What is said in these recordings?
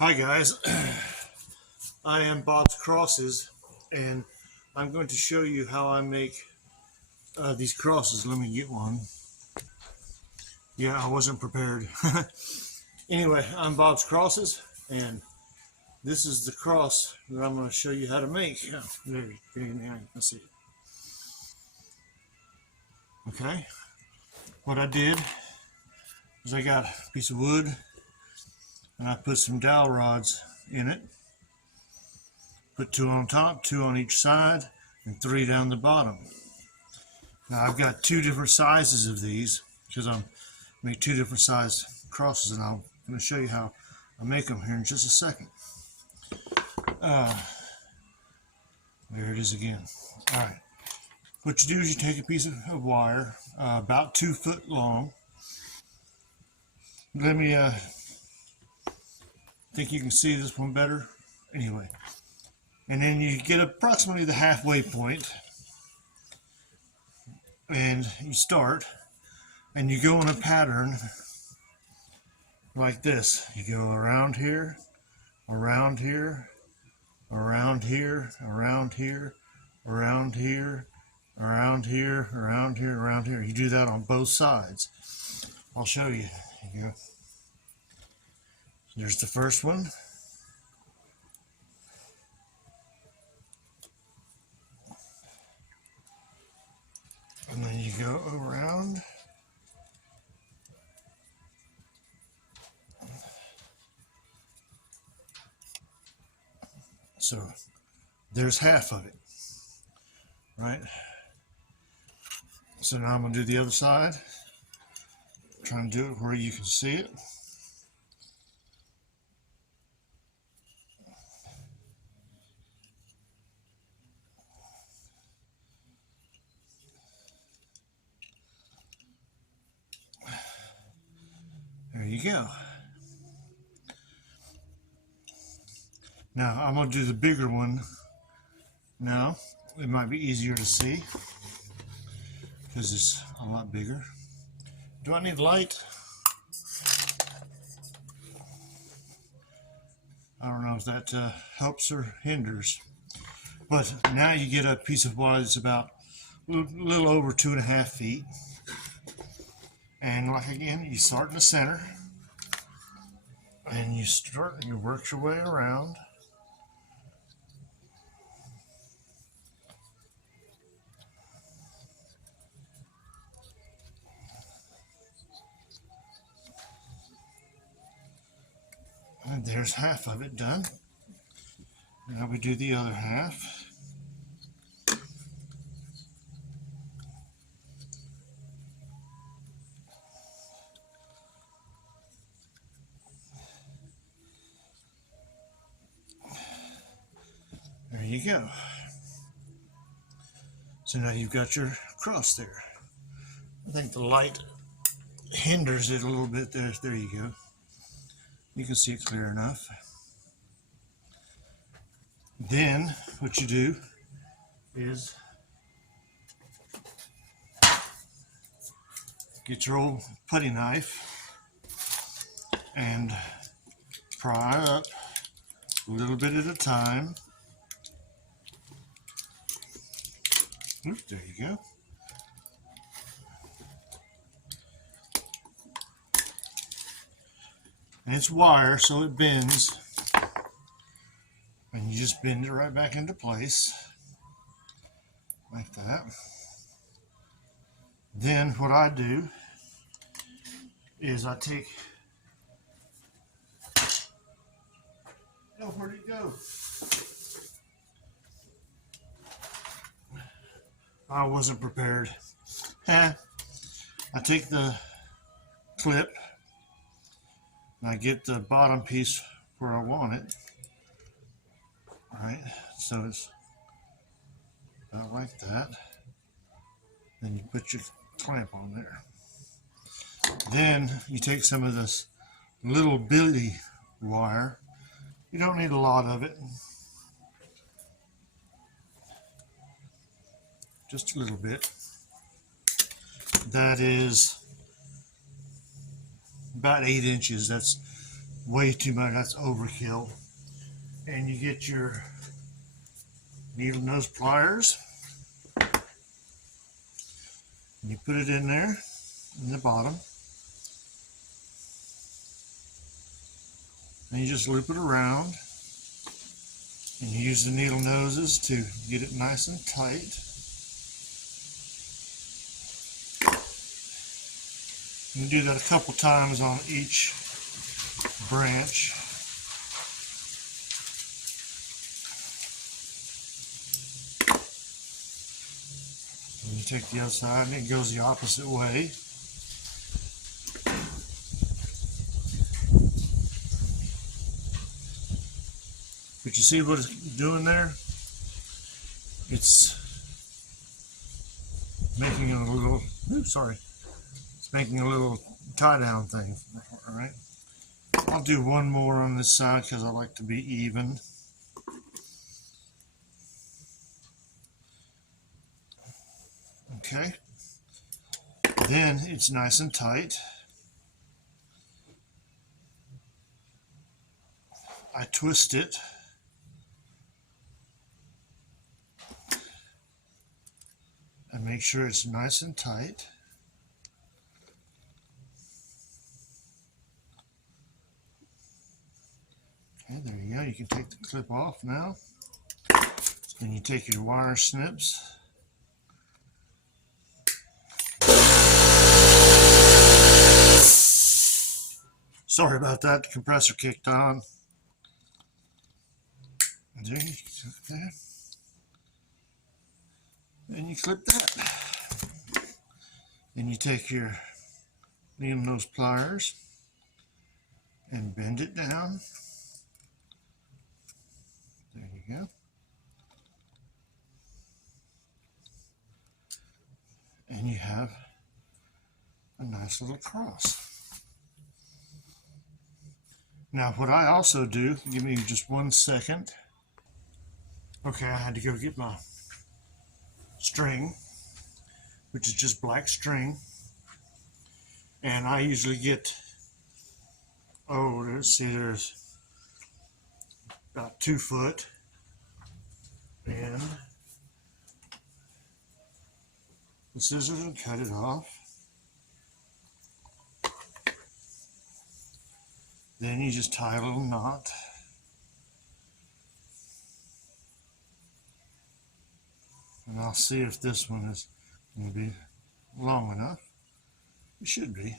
Hi guys, I am Bob's Crosses, and I'm going to show you how I make these crosses. Let me get one. Yeah, I wasn't prepared. Anyway, I'm Bob's Crosses, and this is the cross that I'm going to show you how to make. Yeah, there you can see it. Okay, what I did is I got a piece of wood, and I put some dowel rods in it. Put two on top, two on each side, and three down the bottom. Now I've got two different sizes of these because I'm make two different size crosses, and I'm going to show you how I make them here in just a second. There it is again. All right. What you do is you take a piece of wire about 2 foot long. Let me think you can see this one better. Anyway, and then you get approximately the halfway point, and you start, and you go in a pattern like this. You go around here, around here, around here, around here, around here, around here, around here, around here. You do that on both sides. I'll show you. Here you go. There's the first one. And then you go around. So there's half of it, right? So now I'm going to do the other side. Trying to do it where you can see it. There you go. Now I'm going to do the bigger one now. It might be easier to see because it's a lot bigger. Do I need light? I don't know if that helps or hinders. But now you get a piece of wire that's about a little over 2.5 feet. And like again, you start in the center, and you work your way around. And there's half of it done. Now we do the other half. There you go. So now you've got your cross there. I think the light hinders it a little bit there. There you go. You can see it clear enough. Then what you do is get your old putty knife and pry up a little bit at a time. Oops, there you go. And it's wire, so it bends. And you just bend it right back into place. Like that. Then what I do is I take... Oh, where'd it go? I wasn't prepared. I take the clip and I get the bottom piece where I want it. Right, so it's about like that. Then you put your clamp on there. Then you take some of this little bitty wire. You don't need a lot of it. Just a little bit. That is about 8 inches. That's way too much. That's overkill. And you get your needle nose pliers and you put it in there in the bottom, and you just loop it around, and you use the needle noses to get it nice and tight. You do that a couple times on each branch. And you take the other side and it goes the opposite way. But you see what it's doing there? It's making a little, it's making a little tie down thing, all right? I'll do one more on this side because I like to be even. Okay, then it's nice and tight. I twist it and make sure it's nice and tight. Okay, there you go. You can take the clip off now. Then you take your wire snips. Sorry about that, the compressor kicked on. There you go, there. And you clip that. Then you take your needle nose pliers and bend it down. There you go. And you have a nice little cross. Now what I also do, give me just 1 second. Okay, I had to go get my string, which is just black string. And I usually get, let's see, there's about 2 foot. And the scissors and cut it off. Then you just tie a little knot. And I'll see if this one is going to be long enough. It should be.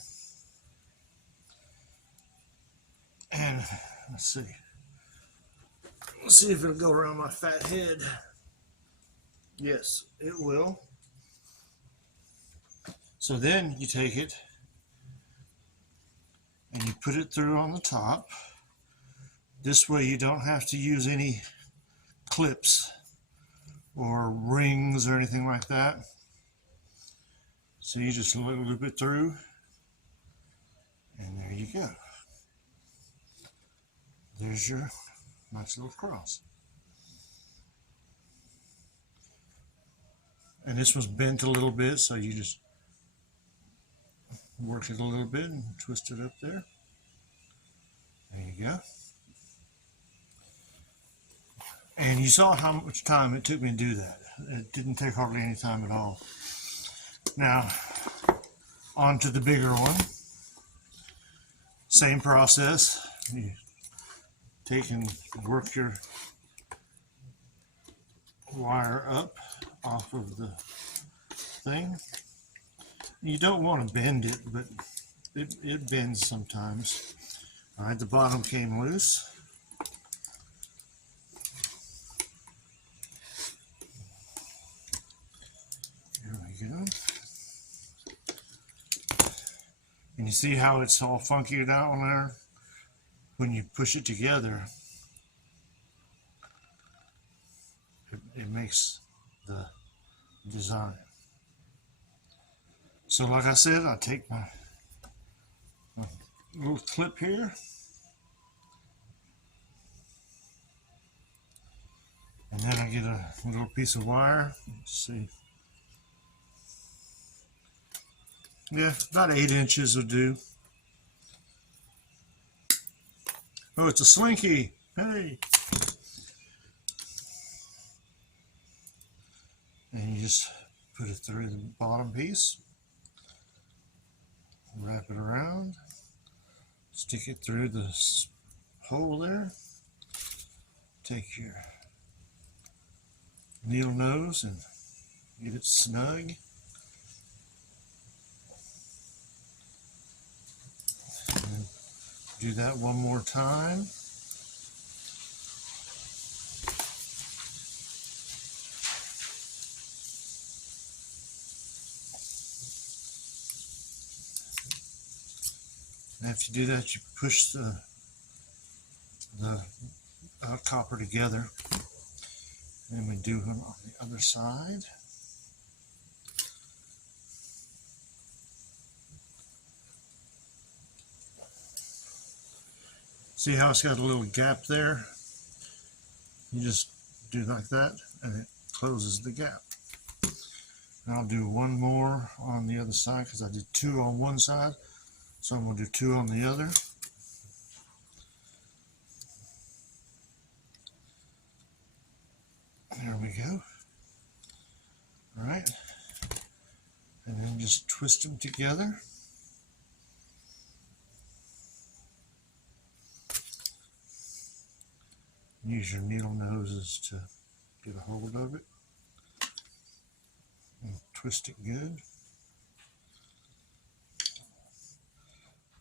And let's see. Let's see if it'll go around my fat head. Yes, it will. So then you take it and you put it through on the top. This way you don't have to use any clips or rings or anything like that. So you just loop it through, and there you go. There's your nice little cross. And this was bent a little bit, so you just work it a little bit and twist it up there. There you go. And you saw how much time it took me to do that. It didn't take hardly any time at all. Now, on to the bigger one. Same process. You take and work your wire up off of the thing. You don't want to bend it, but it bends sometimes. All right, the bottom came loose. There we go. And you see how it's all funky down there? When you push it together, it makes the design. So like I said, I take my little clip here, and then I get a little piece of wire. Let's see. Yeah, about 8 inches will do. Oh, it's a slinky. Hey. And you just put it through the bottom piece, wrap it around, stick it through the hole there, take your needle nose and get it snug. And do that one more time. And after you do that, you push the copper together. And we do them on the other side. See how it's got a little gap there? You just do like that and it closes the gap. And I'll do one more on the other side because I did 2 on one side. So I'm going to do 2 on the other. There we go. All right. And then just twist them together. Use your needle noses to get a hold of it. And twist it good.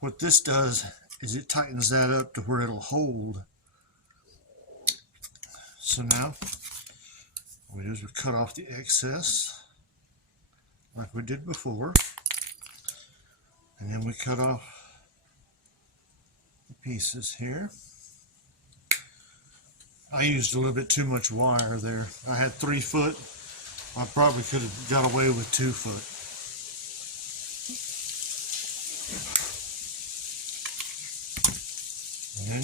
What this does is it tightens that up to where it'll hold. So now, what we do is we cut off the excess, like we did before. And then we cut off the pieces here. I used a little bit too much wire there. I had 3 foot. I probably could have got away with 2 foot. And then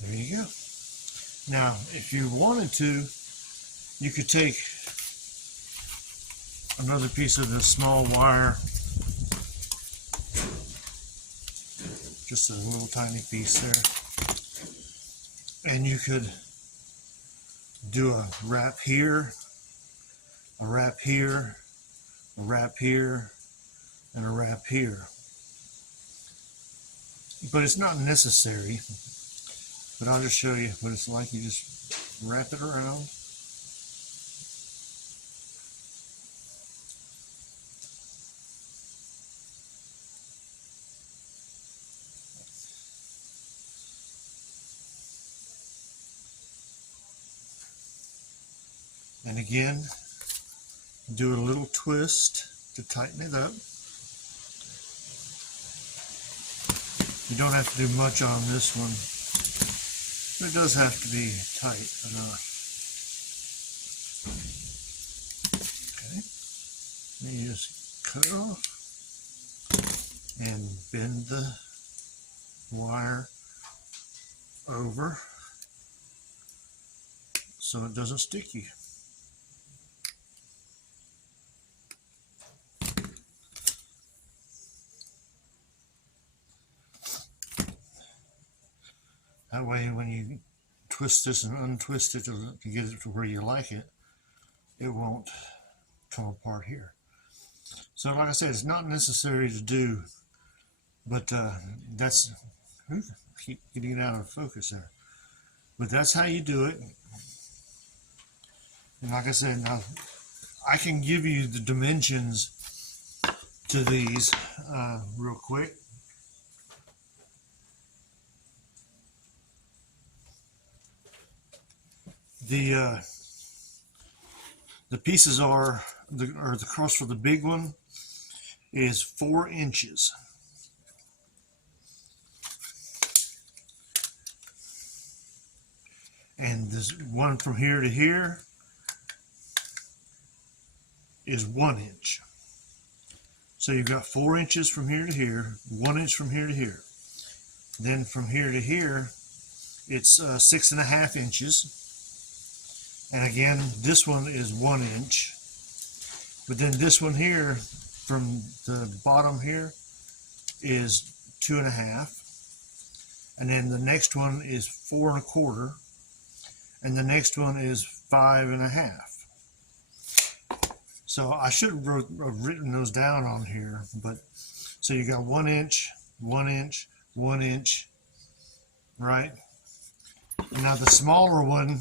there you go. Now, if you wanted to, you could take another piece of this small wire, just a little tiny piece there, and you could do a wrap here, a wrap here, a wrap here, and a wrap here. But it's not necessary, but I'll just show you what it's like. You just wrap it around. And again, do a little twist to tighten it up. You don't have to do much on this one. It does have to be tight enough. Okay. Then you just cut it off and bend the wire over so it doesn't stick you. That way when you twist this and untwist it to get it to where you like it, it won't come apart here. So like I said, it's not necessary to do, but that's, keep getting it out of focus there. But that's how you do it. And like I said, now I can give you the dimensions to these real quick. The pieces are the cross for the big one is 4 inches. And this one from here to here is 1 inch. So you've got 4 inches from here to here, 1 inch from here to here. Then from here to here, it's 6.5 inches. And again, this one is 1 inch. But then this one here, from the bottom here, is 2.5, and then the next one is 4.25, and the next one is 5.5. So I should have written those down on here, but so you got 1 inch, 1 inch, 1 inch, right? Now the smaller one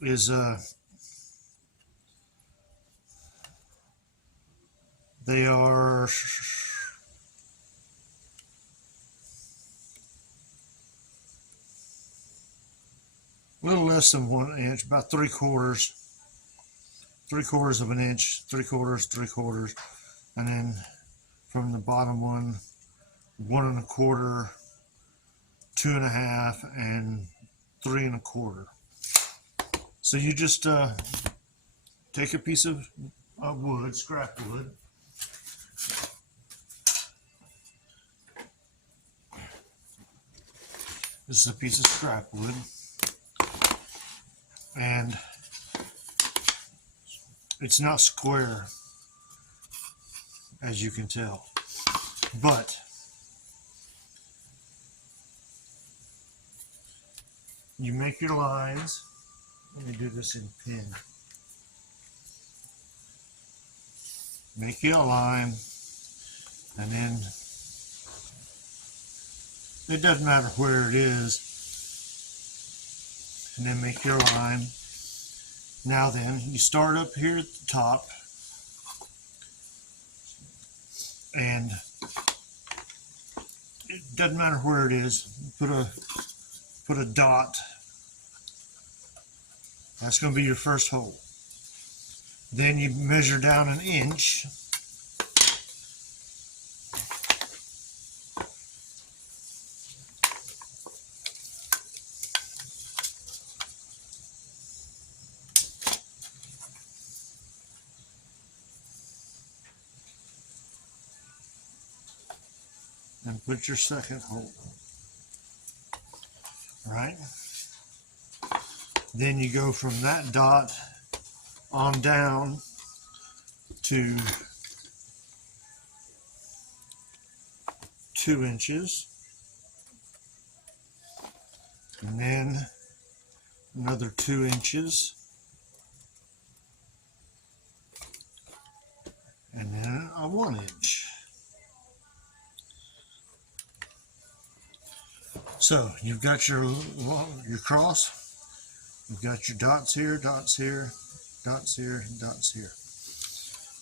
is they are a little less than 1 inch, about 3/4 of an inch, 3/4, and then from the bottom one, 1.25, 2.5, and 3.25. So you just take a piece of wood, scrap wood, this is a piece of scrap wood, and it's not square, as you can tell, but you make your lines. Let me do this in pen. Make you a line, and then it doesn't matter where it is, and then make your line. Now then, you start up here at the top, and it doesn't matter where it is. Put a dot. That's going to be your first hole. Then you measure down 1 inch. And put your second hole. Right? Then you go from that dot on down to 2 inches, and then another 2 inches, and then a 1 inch. So you've got your cross. You've got your dots here, dots here, dots here, dots here.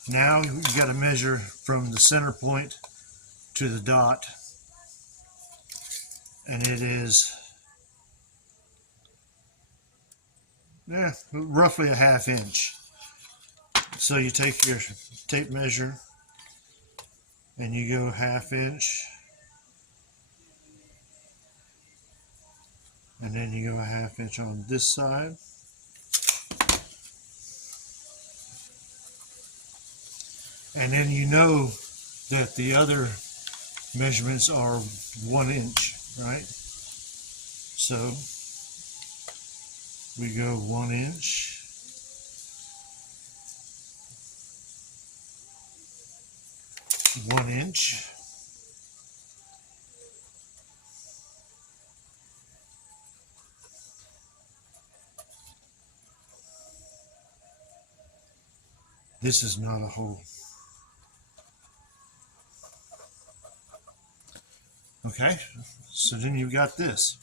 Now you got to measure from the center point to the dot, and it is roughly a 1/2 inch. So you take your tape measure and you go 1/2 inch, and then you go a 1/2 inch on this side. And then you know that the other measurements are 1 inch, right? So we go 1 inch, one inch, this is not a hole. Okay, so then you've got this.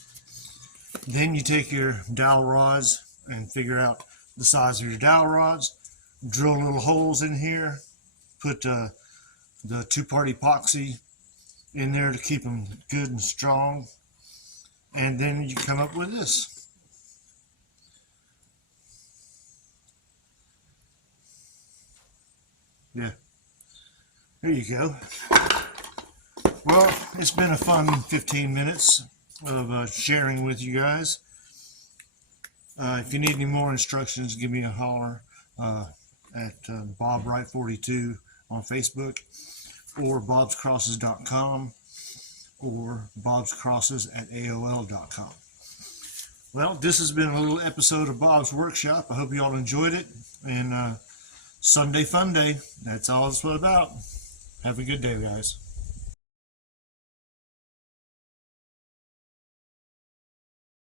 Then you take your dowel rods and figure out the size of your dowel rods, drill little holes in here, put the 2-part epoxy in there to keep them good and strong, and then you come up with this. Yeah, there you go. Well, it's been a fun 15 minutes of sharing with you guys. If you need any more instructions, give me a holler at Bob Wright 42 on Facebook, or bobscrosses.com, or bobscrosses@aol.com. Well, this has been a little episode of Bob's Workshop. I hope you all enjoyed it. And Sunday Fun Day. That's all it's about. Have a good day, guys.